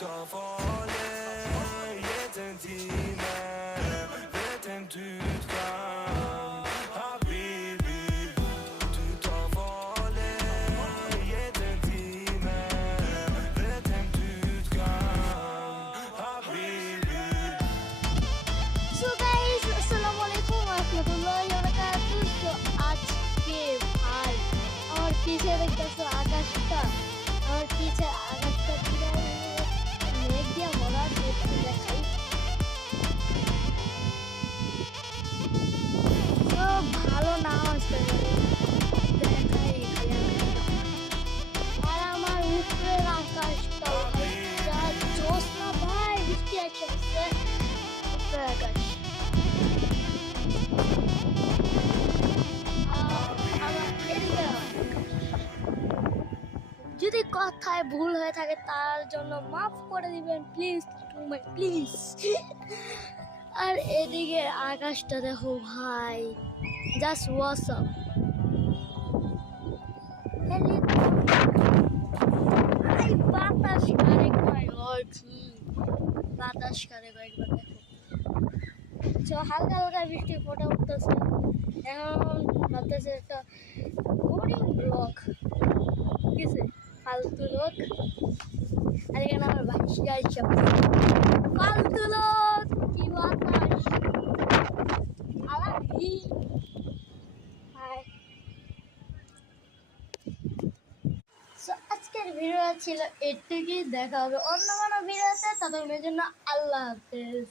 tar farlig, gett en time, vet en tutgang, habibi. Du tar farlig, gett en time, vet en tutgang, habibi. So guys, আসসালামু আলাইকুম ওয়া রাহমাতুল্লাহি ওয়া বারাকাতুহু। তো আজকে ভাই আমার পিছে দেখতেছো আকাশটা, আমার পিছে আকাশটা পুরো মেঘ দিয়ে ভরা। দেখতে দেখাই তো ভালো না আসতে পারে, দেখাই আর আমার উপরের আকাশটা ভাই যা জোস না ভাই, বৃষ্টি আসছে উপরের আকাশ। যদি কথায় ভুল হয়ে থাকে তার জন্য মাফ করে দিবেন প্লিজ, প্লিজ। আর এদিকে আকাশটা দেখো ভাই, জাস্ট ওয়াসম। বাতাস কারে কয় বাতাস কারে কয় একবার দেখো। হালকা হালকা বৃষ্টি ফোটা উঠতেছে। এখন ভাবতেছে একটা বোরিং ব্লগ, ঠিক আছে, ফালতু লোক। আর এখানে আমার ভাইসা আইসা ফালতু লোক, কি বাতাস আলাদি। আজকের ভিডিও ছিল এটুকুই, দেখা হবে অন্য কোনো ভিডিওতে। ততক্ষণের জন্য আল্লাহ হাফেজ।